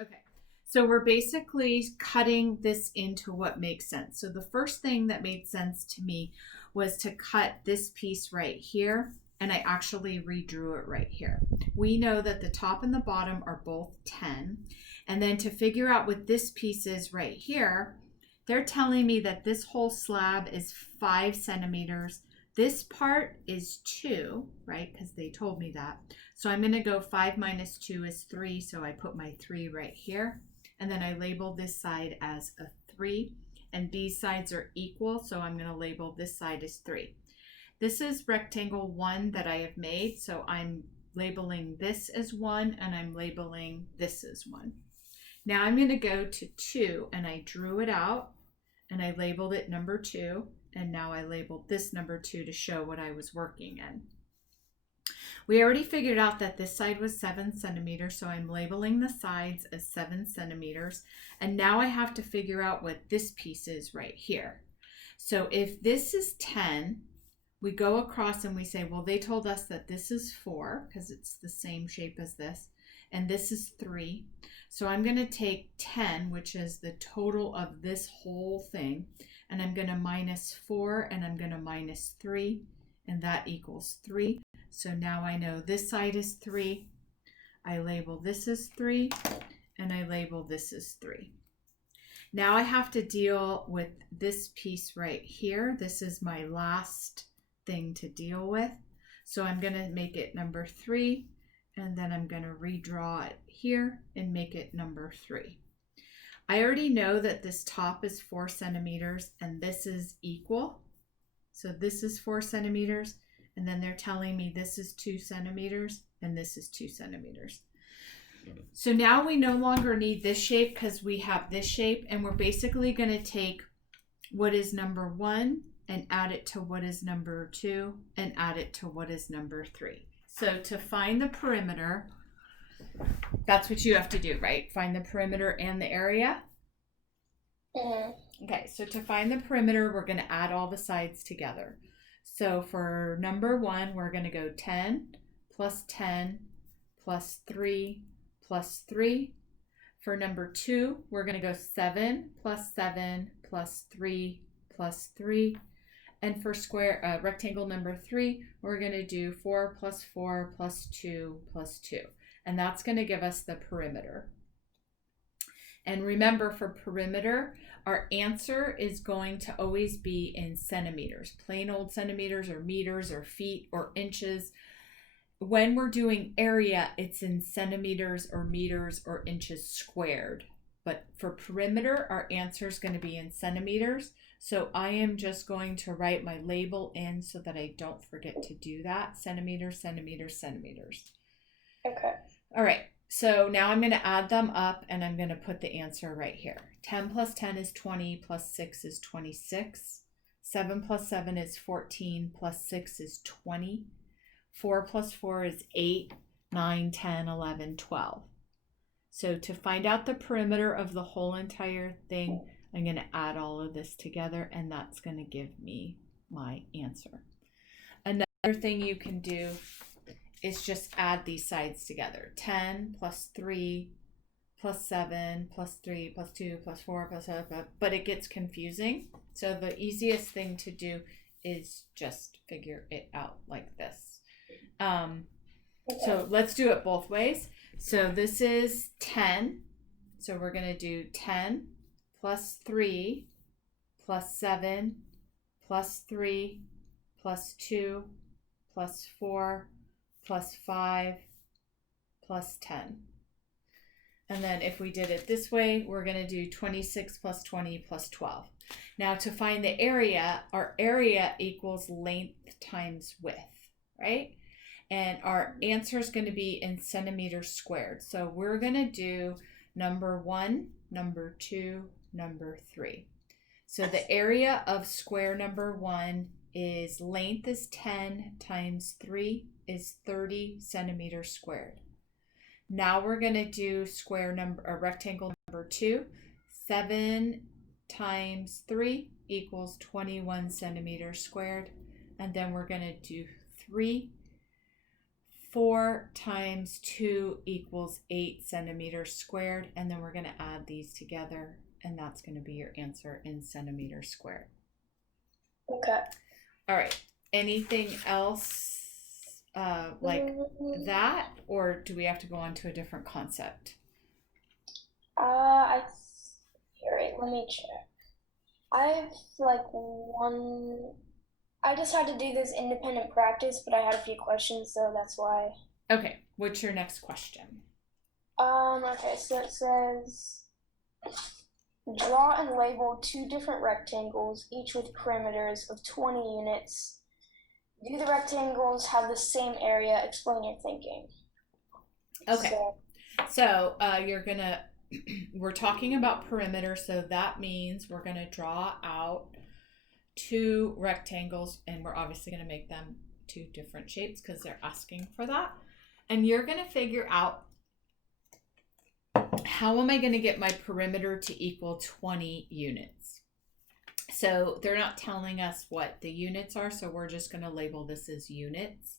Okay. So we're basically cutting this into what makes sense. So the first thing that made sense to me was to cut this piece right here, and I actually redrew it right here. We know that the top and the bottom are both 10. And then to figure out what this piece is right here, they're telling me that this whole slab is 5 centimeters. This part is 2, right? Because they told me that. So I'm going to go 5 minus 2 is 3. So I put my 3 right here. And then I label this side as a 3. And these sides are equal. So I'm going to label this side as 3. This is rectangle 1 that I have made. So I'm labeling this as 1 and I'm labeling this as 1. Now I'm going to go to 2 and I drew it out and I labeled it number 2. And now I labeled this number 2 to show what I was working in. We already figured out that this side was 7 centimeters, so I'm labeling the sides as 7 centimeters. And now I have to figure out what this piece is right here. So if this is 10, we go across and we say, well, they told us that this is 4 because it's the same shape as this, and this is 3. So I'm going to take 10, which is the total of this whole thing, and I'm going to minus 4 and I'm going to minus 3, and that equals 3. So now I know this side is 3. I label this as 3, and I label this as 3. Now I have to deal with this piece right here. This is my last thing to deal with. So I'm going to make it number 3, and then I'm going to redraw it here and make it number 3. I already know that this top is 4 centimeters and this is equal. So this is 4 centimeters, and then they're telling me this is 2 centimeters and this is 2 centimeters. So now we no longer need this shape because we have this shape, and we're basically going to take what is number 1 and add it to what is number 2 and add it to what is number 3. So to find the perimeter, that's what you have to do, right? Find the perimeter and the area. Okay, so to find the perimeter, we're going to add all the sides together. So for number 1, we're going to go 10 plus 10 plus 3 plus 3. For number 2, we're going to go 7 plus 7 plus 3 plus 3. And for square rectangle number 3, we're going to do 4 plus 4 plus 2 plus 2. And that's going to give us the perimeter. And remember, for perimeter, our answer is going to always be in centimeters, plain old centimeters or meters or feet or inches. When we're doing area, it's in centimeters or meters or inches squared. But for perimeter, our answer is going to be in centimeters. So I am just going to write my label in so that I don't forget to do that. Centimeters, centimeters, centimeters. Okay. All right. So now I'm going to add them up and I'm going to put the answer right here. 10 plus 10 is 20 plus 6 is 26. 7 plus 7 is 14 plus 6 is 20. 4 plus 4 is 8, 9, 10, 11, 12. So to find out the perimeter of the whole entire thing, I'm going to add all of this together, and that's going to give me my answer. Another thing you can do is just add these sides together. 10 plus 3 plus 7 plus 3 plus 2 plus 4 plus 5, but it gets confusing. So the easiest thing to do is just figure it out like this. So let's do it both ways. So this is 10. So we're going to do 10 plus 3 plus 7 plus 3 plus 2 plus 4 plus 5 plus 10. And then if we did it this way, we're going to do 26 plus 20 plus 12. Now to find the area, our area equals length times width, right? And our answer is going to be in centimeters squared. So we're going to do number 1, number 2, number 3. So the area of square number 1 is length is 10 times 3 is 30 centimeters squared. Now we're going to do rectangle number 2. 7 times 3 equals 21 centimeters squared. And then we're going to do 3. 4 times 2 equals 8 centimeters squared. And then we're going to add these together. And that's going to be your answer in centimeters squared. Okay. All right. Anything else like that? Or do we have to go on to a different concept? All right, let me check. I have like one. I just had to do this independent practice, but I had a few questions, so that's why. Okay. What's your next question? Okay, so it says draw and label 2 different rectangles, each with perimeters of 20 units. Do the rectangles have the same area? Explain your thinking. Okay. So you're going to, we're talking about perimeter. So that means we're going to draw out 2 rectangles, and we're obviously going to make them 2 different shapes because they're asking for that. And you're going to figure out, how am I going to get my perimeter to equal 20 units? So they're not telling us what the units are, so we're just going to label this as units.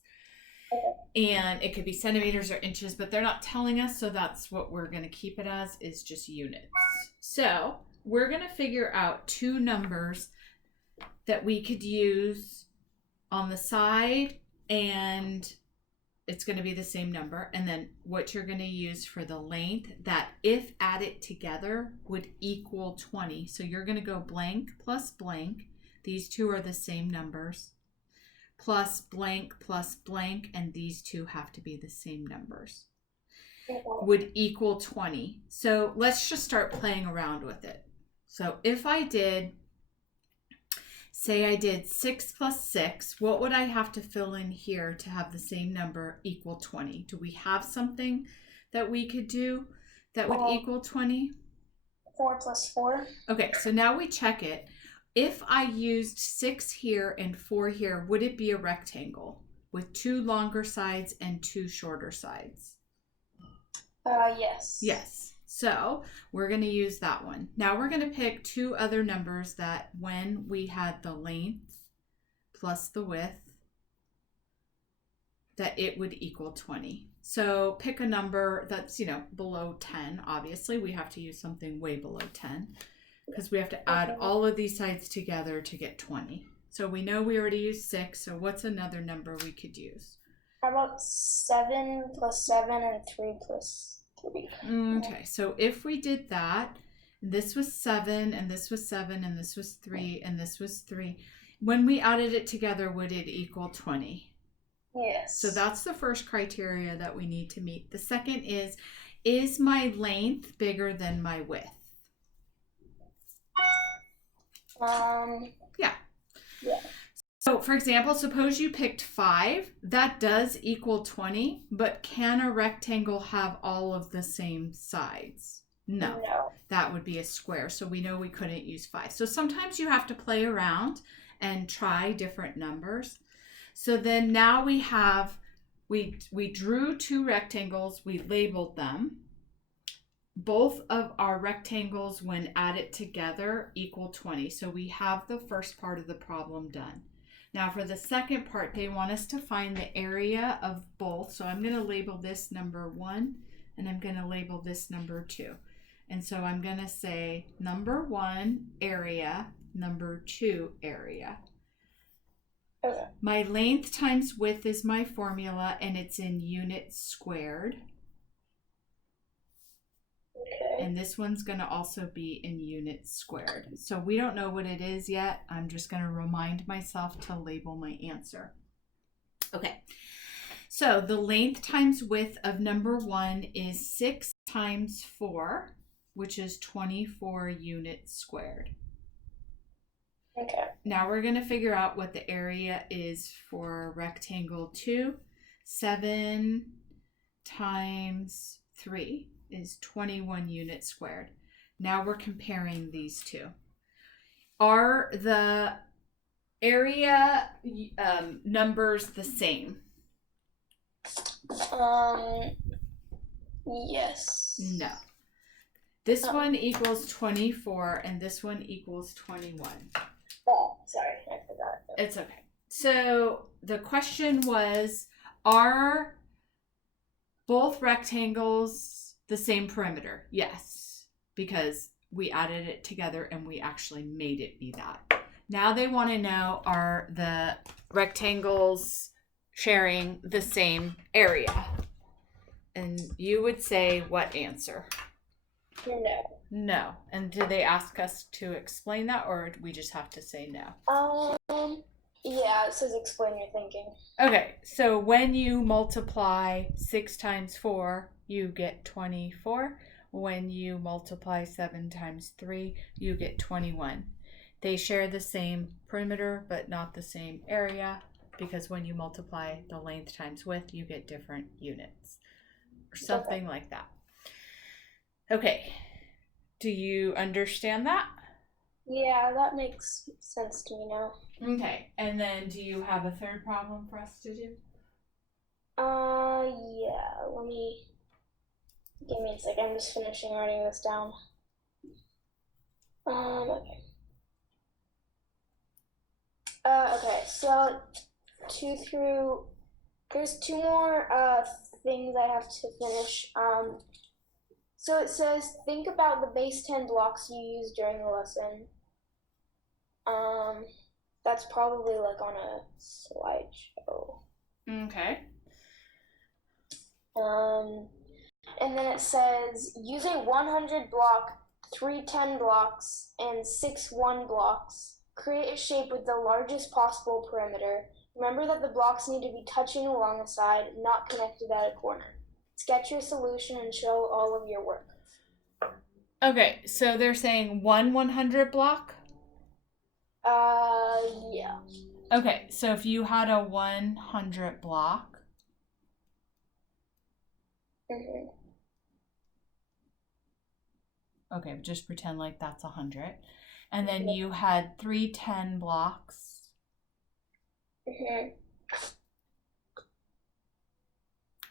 And it could be centimeters or inches, but they're not telling us, so that's what we're going to keep it as, is just units. So we're going to figure out 2 numbers that we could use on the side, and it's going to be the same number. And then what you're going to use for the length, that if added together would equal 20. So you're going to go blank plus blank. These 2 are the same numbers. Plus blank, and these 2 have to be the same numbers. Would equal 20. So let's just start playing around with it. So if I did, say I did 6 plus 6, what would I have to fill in here to have the same number equal 20? Do we have something that we could do that would equal 20? 4 plus 4. Okay, so now we check it. If I used 6 here and 4 here, would it be a rectangle with 2 longer sides and 2 shorter sides? Yes. Yes. So we're going to use that one. Now we're going to pick 2 other numbers that when we had the length plus the width, that it would equal 20. So pick a number that's, below 10. Obviously, we have to use something way below 10. Because we have to add all of these sides together to get 20. So we know we already used 6, so what's another number we could use? How about 7 plus 7 and 3 plus 3? Okay, so if we did that, this was 7, and this was 7, and this was 3, and this was 3. When we added it together, would it equal 20? Yes. So that's the first criteria that we need to meet. The second is my length bigger than my width? Yeah. So for example, suppose you picked 5, that does equal 20, but can a rectangle have all of the same sides? No. That would be a square. So we know we couldn't use 5. So sometimes you have to play around and try different numbers. So then now we drew 2 rectangles, we labeled them. Both of our rectangles, when added together, equal 20. So we have the first part of the problem done. Now for the second part, they want us to find the area of both. So I'm going to label this number 1, and I'm going to label this number 2. And so I'm going to say number 1 area, number 2 area. Okay. My length times width is my formula, and it's in units squared. Okay. And this one's going to also be in units squared. So we don't know what it is yet. I'm just going to remind myself to label my answer. Okay. So the length times width of number 1 is 6 times 4, which is 24 units squared. Okay. Now we're going to figure out what the area is for rectangle 2. 7 times 3 is 21 units squared. Now we're comparing these 2. Are the area numbers the same? Yes. No. This one equals 24 and this one equals 21. Oh, sorry, I forgot. It's okay. So the question was, are Both rectangles, the same perimeter. Yes, because we added it together and we actually made it be that. Now they want to know, are the rectangles sharing the same area? And you would say what answer? No. No. And did they ask us to explain that, or do we just have to say no? Yeah, it says explain your thinking. Okay, so when you multiply 6 times 4, you get 24. When you multiply 7 times 3, you get 21. They share the same perimeter, but not the same area, because when you multiply the length times width, you get different units, or something like that. Okay, do you understand that? Yeah, that makes sense to me now. Okay, and then do you have a third problem for us to do? Yeah, give me a second, I'm just finishing writing this down. Okay. Okay, so there's two more, things I have to finish. So it says, think about the base 10 blocks you used during the lesson. That's probably like on a slideshow. Okay. And then it says, using 100 block, 3 10 blocks, and 6 1 blocks, create a shape with the largest possible perimeter. Remember that the blocks need to be touching along the side, not connected at a corner. Sketch your solution and show all of your work. Okay, so they're saying 100 block? Yeah. Okay, so if you had a 100 block. Mm-hmm. Okay, just pretend like that's 100. And then you had 3 10 blocks. Mm-hmm.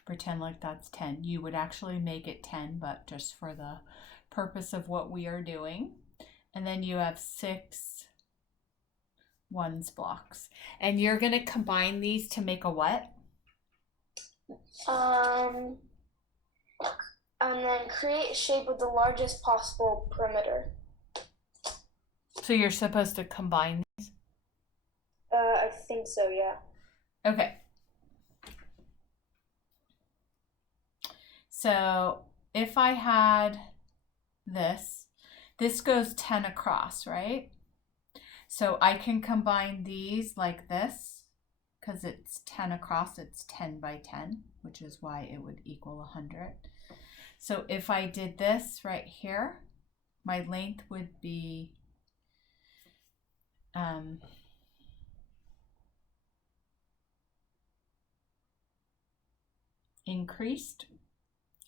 Pretend like that's 10. You would actually make it 10, but just for the purpose of what we are doing. And then you have 6 ones blocks. And you're going to combine these to make a what? And then create a shape with the largest possible perimeter. So you're supposed to combine these? I think so, yeah. Okay. So if I had this goes 10 across, right? So I can combine these like this, because it's 10 across, it's 10 by 10, which is why it would equal 100. So if I did this right here, my length would be increased.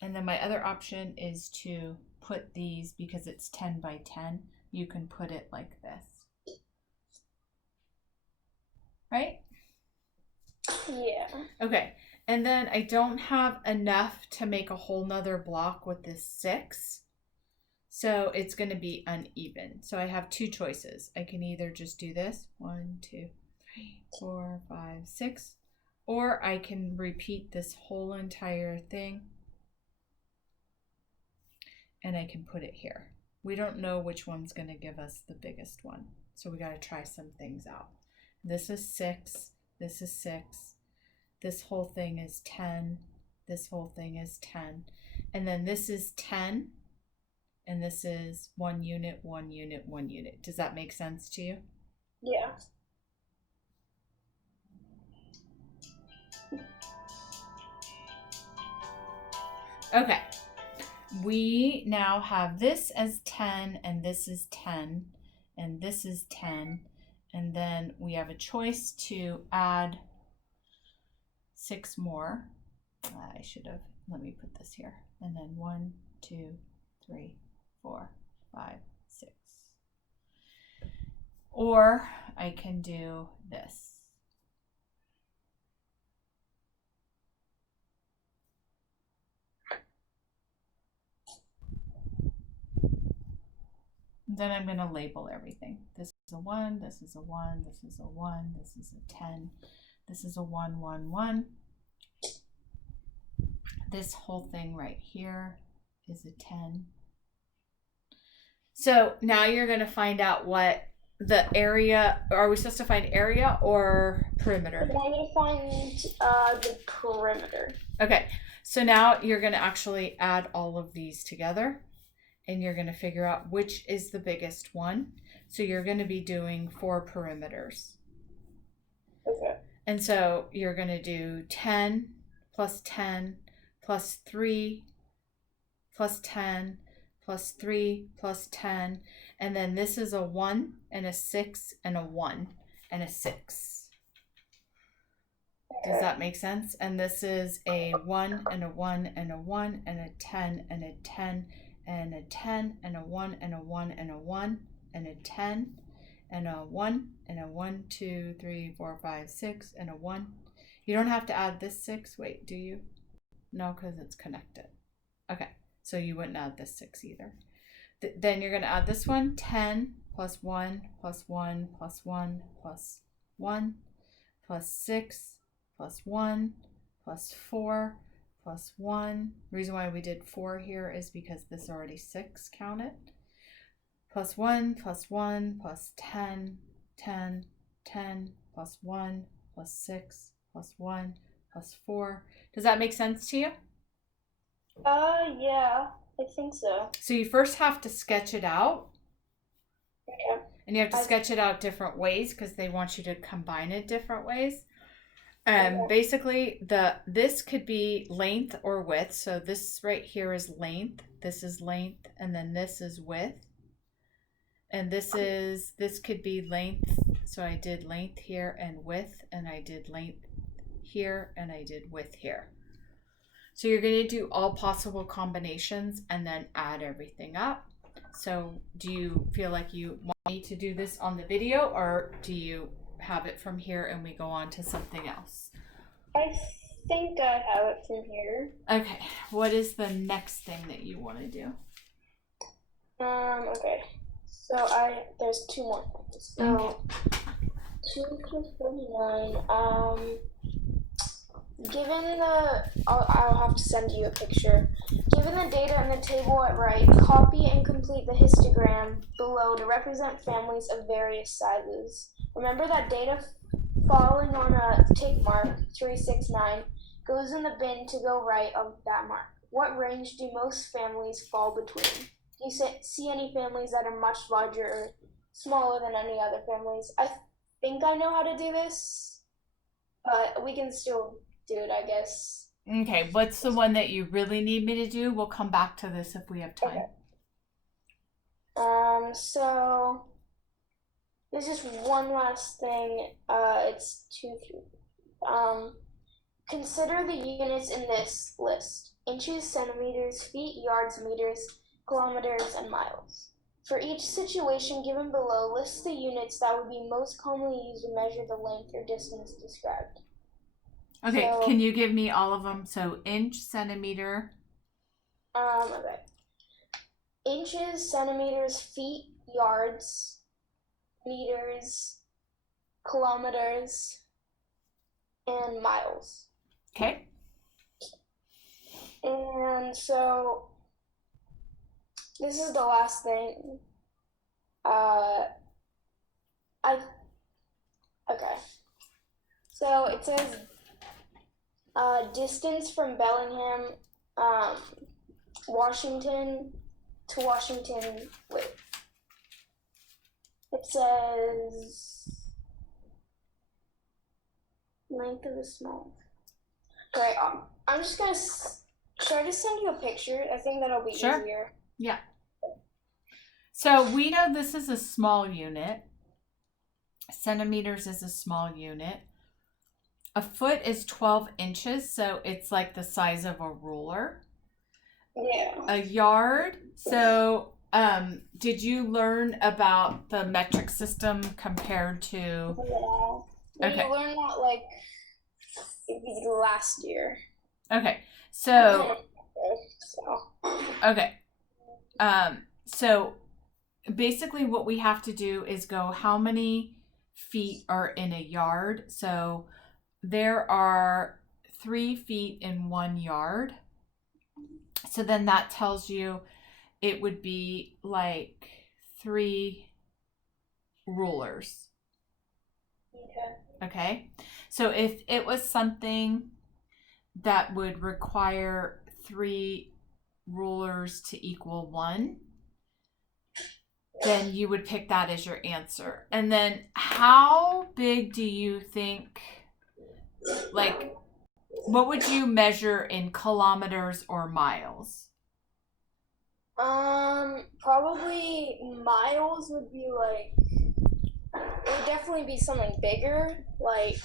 And then my other option is to put these, because it's 10 by 10, you can put it like this. Right? Yeah. Okay. And then I don't have enough to make a whole nother block with this 6. So it's going to be uneven. So I have 2 choices. I can either just do this, 1, 2, 3, 4, 5, 6, or I can repeat this whole entire thing and I can put it here. We don't know which one's going to give us the biggest one. So we got to try some things out. This is 6. This is 6. This whole thing is 10. This whole thing is 10. And then this is 10. And this is 1 unit, 1 unit, 1 unit. Does that make sense to you? Yeah. Okay. We now have this as 10, and this is 10, and this is 10. And then we have a choice to add 6 more. I should have, let me put this here. And then 1, 2, 3, 4, 5, 6. Or I can do this. Then I'm going to label everything. This is a 1, this is a 1, this is a 1, this is a 10, this is a 1, 1, 1. this whole thing right here is a 10. So now you're going to find out what the area, are we supposed to find area or perimeter? I'm going to find the perimeter. Okay, so now you're going to actually add all of these together and you're going to figure out which is the biggest one. So you're going to be doing 4 perimeters. Okay. And so you're going to do 10 plus 10 plus 3 plus 10 plus 3 plus 10. And then this is a 1 and a 6 and a 1 and a 6. Does that make sense? And this is a 1 and a 1 and a 1 and a 10 and a 10 and a 10 and a 1 and a 1 and a 1 and a 10 and a 1 and a 1, 2, 3, 4, 5, 6 and a 1. You don't have to add this 6. Wait, do you? No, because it's connected. Okay, so you wouldn't add this 6 either. Then you're going to add this one, 10 plus 1 plus 1 plus 1 plus 1 plus 6 plus 1 plus 4 plus 1. The reason why we did 4 here is because this is already 6 counted. Plus 1 plus 1 plus 10, 10, 10 plus 1 plus 6 plus 1 plus 4. Does that make sense to you? Yeah, I think so. So you first have to sketch it out. Okay. And you have to sketch it out different ways because they want you to combine it different ways. Basically, this could be length or width. So this right here is length. This is length, and then this is width. And this could be length. So I did length here and width, and I did length here, and I did width here. So you're going to do all possible combinations and then add everything up. So do you feel like you want me to do this on the video, or do you have it from here and we go on to something else? I think I have it from here. Okay, what is the next thing that you want to do? Okay. So there's 2 more things. So 2 plus 49. Given I'll have to send you a picture. Given the data in the table at right, copy and complete the histogram below to represent families of various sizes. Remember that data following on a tick mark, 369, goes in the bin to go right of that mark. What range do most families fall between? Do you see any families that are much larger or smaller than any other families? I think I know how to do this, but we can still do it, I guess. Okay, what's the one that you really need me to do? We'll come back to this if we have time. Okay. So there's just one last thing. It's 2 through. Consider the units in this list: inches, centimeters, feet, yards, meters, kilometers, and miles. For each situation given below, list the units that would be most commonly used to measure the length or distance described. Okay, So, can you give me all of them? So inch, centimeter. Okay. Inches, centimeters, feet, yards, meters, kilometers, and miles. Okay. And so this is the last thing. Okay. So it says distance from Bellingham, Washington to Washington. Wait. It says length of the small. Okay, I'm just gonna. Should I just send you a picture? I think that'll be easier. Yeah. So we know this is a small unit. Centimeters is a small unit. A foot is 12 inches, so it's like the size of a ruler. Yeah. A yard. So, did you learn about the metric system compared to? Yeah. Okay. We learned that like last year. Okay. So. Okay. So basically what we have to do is go how many feet are in a yard. So there are 3 feet in 1 yard. So then that tells you it would be like 3 rulers. Okay. Okay. So if it was something that would require 3 rulers to equal 1, then you would pick that as your answer. And then how big do you think, like, what would you measure in kilometers or miles? Probably miles would be like, it would definitely be something bigger. Like,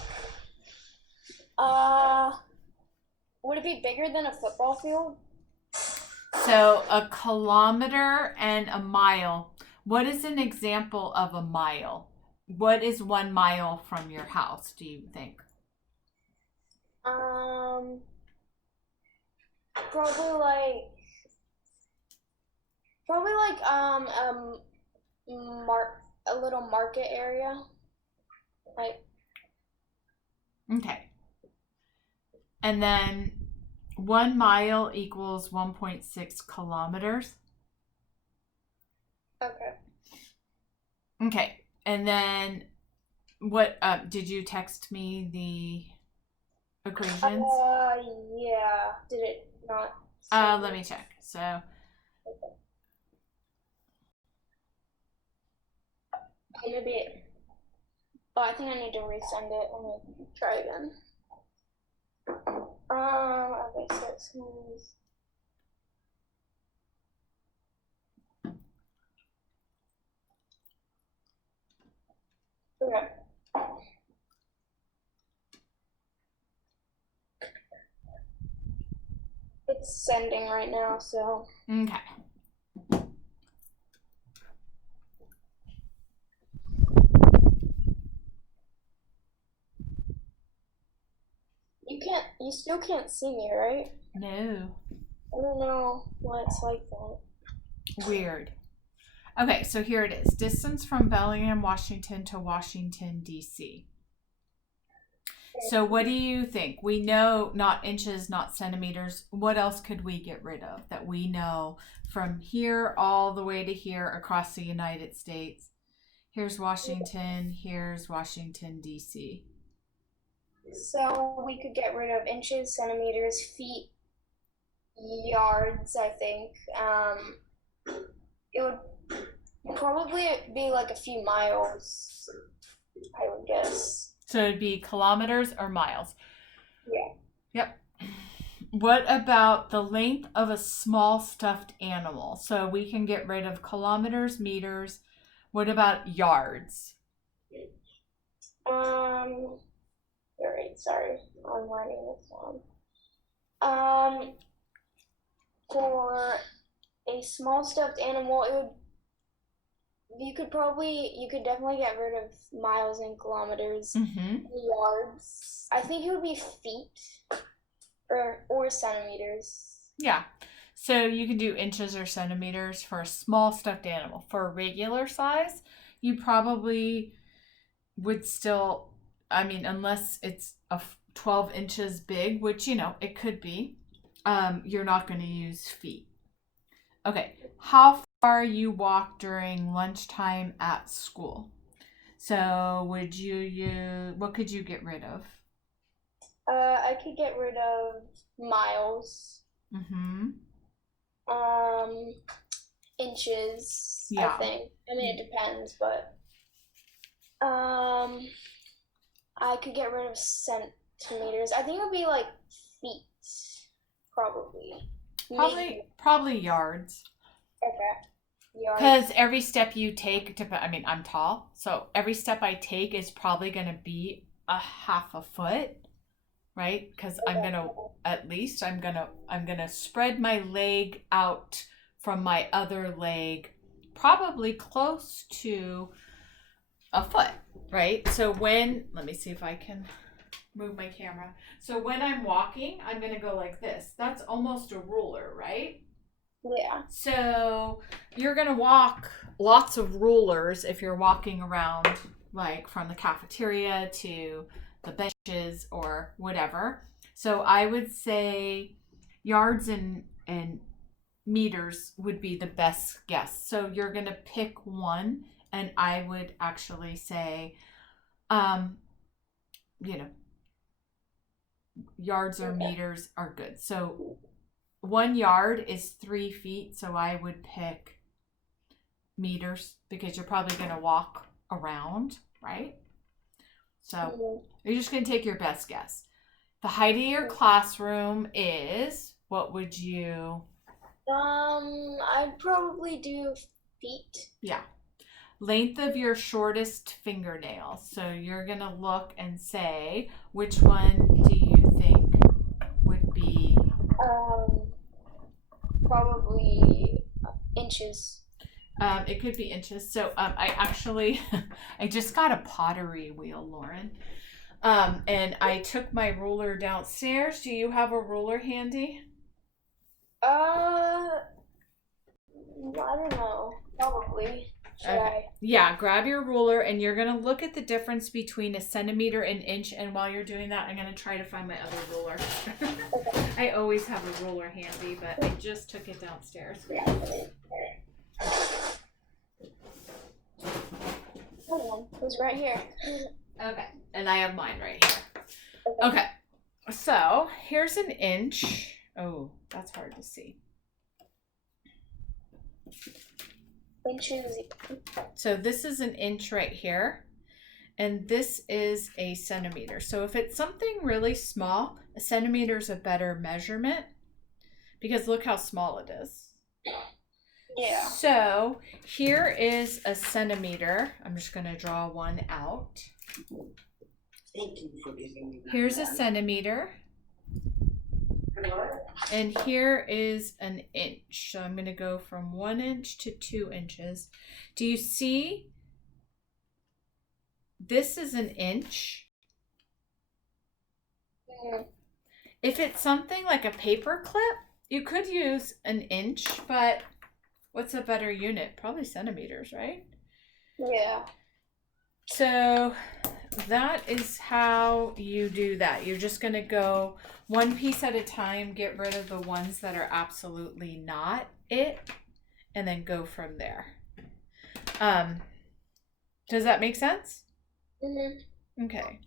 would it be bigger than a football field? So a kilometer and a mile. What is an example of a mile? What is 1 mile from your house, do you think? Um, probably like, probably like, a little market area. Like, Okay. And then 1 mile equals 1.6 kilometers. okay. Okay. And then what did you text me the equations? Yeah. Did it not? Let me check. So Maybe. Oh, I think I need to resend it. Let me try again. Okay, so it says. Okay. It's sending right now, so. okay. You still can't see me, right? No. I don't know why it's like that. Weird. Okay, so here it is. Distance from Bellingham, Washington to Washington, D.C. So what do you think? We know not inches, not centimeters. What else could we get rid of that we know from here all the way to here across the United States? Here's Washington, D.C. So we could get rid of inches, centimeters, feet, yards, I think. It would probably be like a few miles, I would guess. So it'd be kilometers or miles. Yeah. Yep. What about the length of a small stuffed animal? So we can get rid of kilometers, meters. What about yards? Alright, sorry. I'm writing this down. For a small stuffed animal, you could definitely get rid of miles and kilometers, yards. I think it would be feet or centimeters. Yeah. So you can do inches or centimeters for a small stuffed animal. For a regular size, you probably would still, I mean, unless it's 12 inches big, which, it could be, you're not going to use feet. Okay. How far you walk during lunchtime at school? So what could you get rid of? I could get rid of miles. Inches, Yeah. I think. I mean, it depends, but I could get rid of centimeters. I think it would be like feet, probably. Probably yards. Okay. Yards. Because every step you take, I mean, I'm tall, so every step I take is probably going to be a half a foot, right? Because I'm gonna spread my leg out from my other leg, probably close to a foot, right? So let me see if I can move my camera. So when I'm walking, I'm gonna go like this. That's almost a ruler, right? Yeah. So you're gonna walk lots of rulers if you're walking around, like from the cafeteria to the benches or whatever. So I would say yards and and meters would be the best guess. So you're going to pick one, and I would actually say, you know, yards or meters are good. So 1 yard is 3 feet. So I would pick meters because you're probably going to walk around, right? So you're just going to take your best guess. The height of your classroom is, what would you? I'd probably do feet. Yeah. Length of your shortest fingernail. So you're going to look and say, which one do you think would be? Probably inches. It could be inches. So I actually, I just got a pottery wheel, Lauren. And I took my ruler downstairs. Do you have a ruler handy? I don't know. Probably. Should I? Yeah, grab your ruler and you're going to look at the difference between a centimeter and inch. And while you're doing that, I'm going to try to find my other ruler. I always have a ruler handy, but I just took it downstairs. Hold on. It's right here. Okay. And I have mine right here. Okay. So here's an inch. Oh, that's hard to see. Inches. So this is an inch right here. And this is a centimeter. So if it's something really small, a centimeter is a better measurement because look how small it is. Yeah. So here is a centimeter. I'm just going to draw one out. Thank you for giving me that. Here's a centimeter. And here is an inch. So I'm going to go from 1 inch to 2 inches. Do you see? This is an inch. If it's something like a paper clip, you could use an inch, but what's a better unit? Probably centimeters, right? Yeah. So that is how you do that. You're just going to go one piece at a time, get rid of the ones that are absolutely not it, and then go from there. Does that make sense? Mm-hmm. Okay.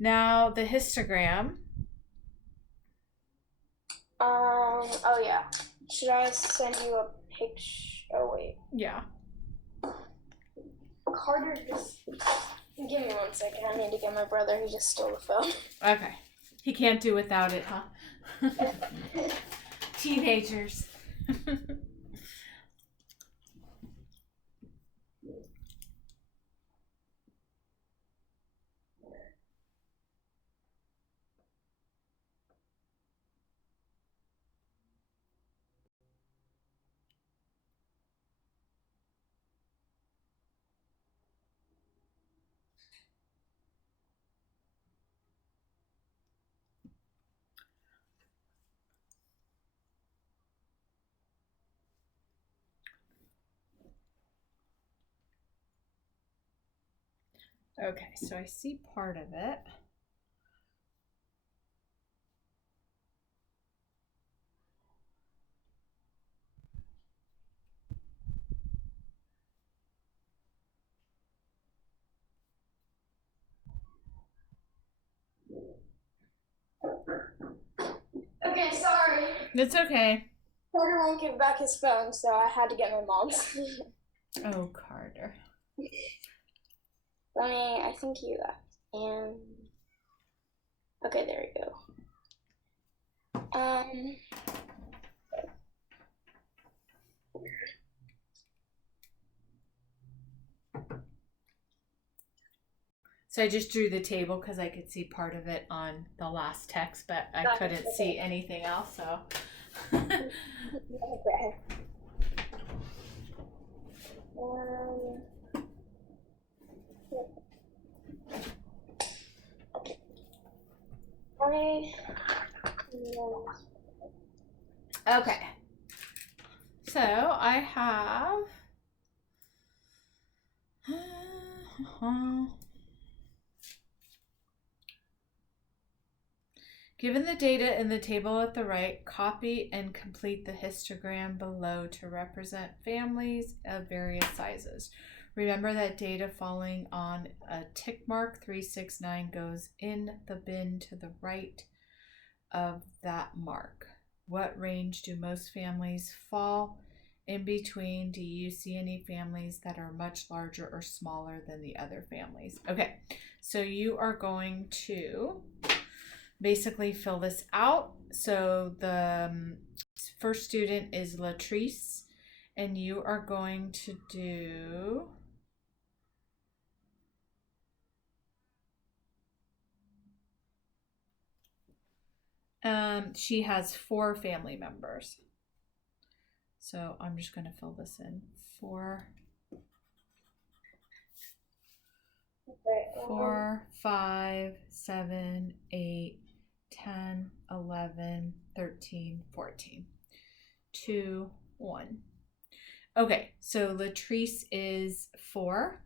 Now the histogram. Oh yeah. Should I send you a picture? Oh wait. Yeah. Carter, just give me 1 second. I need to get my brother. He just stole the phone. Okay. He can't do without it, huh? Teenagers. Okay, so I see part of it. Okay, sorry. It's okay. Carter won't give back his phone, so I had to get my mom's. Oh, Carter. I think you got and okay, there you go. So I just drew the table because I could see part of it on the last text, but I couldn't see anything else, so. Okay. Okay. So I have Given the data in the table at the right, copy and complete the histogram below to represent families of various sizes. Remember that data falling on a tick mark 369 goes in the bin to the right of that mark. What range do most families fall in between? Do you see any families that are much larger or smaller than the other families? Okay, so you are going to basically fill this out. So the first student is Latrice, and you are going to do she has 4 family members. So I'm just going to fill this in. 4, 5, 7, 8, 10, 11, 13, 14. 2, 1. Okay, so Latrice is 4.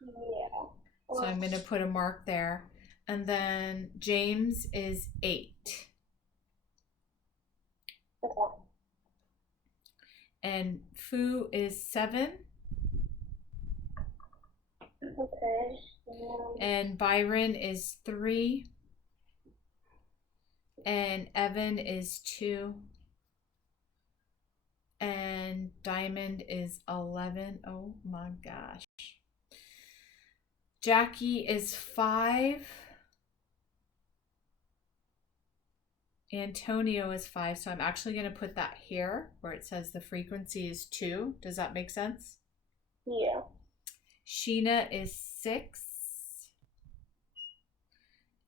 Yeah. So I'm going to put a mark there. And then James is 8. Okay. And Fu is 7. Okay. And Byron is 3. And Evan is 2. And Diamond is 11. Oh my gosh. Jackie is 5. Antonio is 5, so I'm actually going to put that here where it says the frequency is 2. Does that make sense? Yeah. Sheena is 6.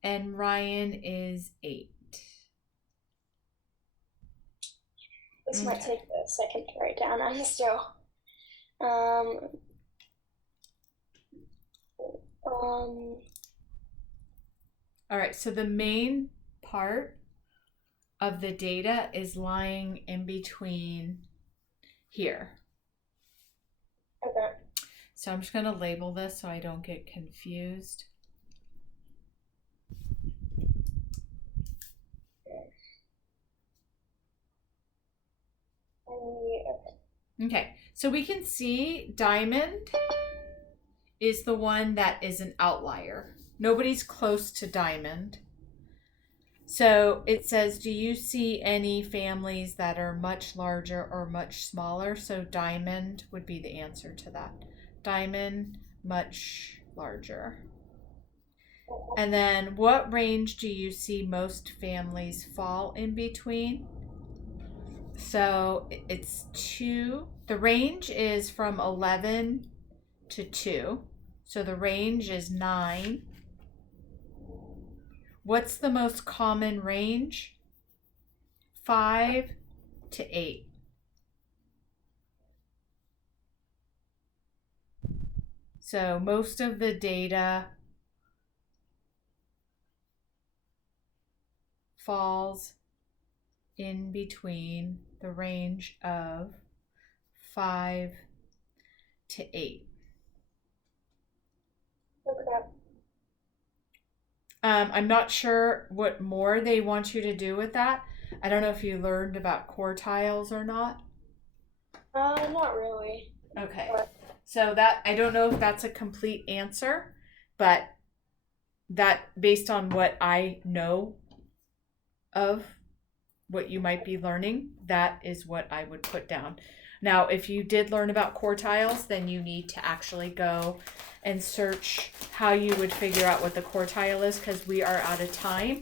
And Ryan is 8. This might take a second to write down. I'm still. All right, so the main part of the data is lying in between here. Okay. So I'm just going to label this so I don't get confused. Okay, so we can see Diamond is the one that is an outlier. Nobody's close to Diamond. So it says, do you see any families that are much larger or much smaller? So Diamond would be the answer to that. Diamond, much larger. And then what range do you see most families fall in between? So it's 2. The range is from 11 to 2. So the range is 9. What's the most common range? 5 to 8. So most of the data falls in between the range of 5 to 8. Okay. I'm not sure what more they want you to do with that. I don't know if you learned about quartiles or not. Not really. Okay. So that, I don't know if that's a complete answer, but that, based on what I know of what you might be learning, that is what I would put down. Now, if you did learn about quartiles, then you need to actually go and search how you would figure out what the quartile is, because we are out of time.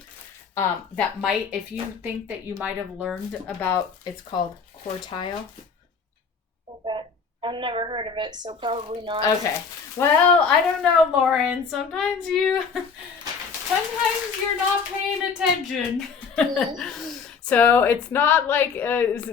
That might, if you think that you might have learned about, it's called quartile. Okay. I've never heard of it, so probably not. Okay. Well, I don't know, Lauren. Sometimes you're not paying attention. So it's not like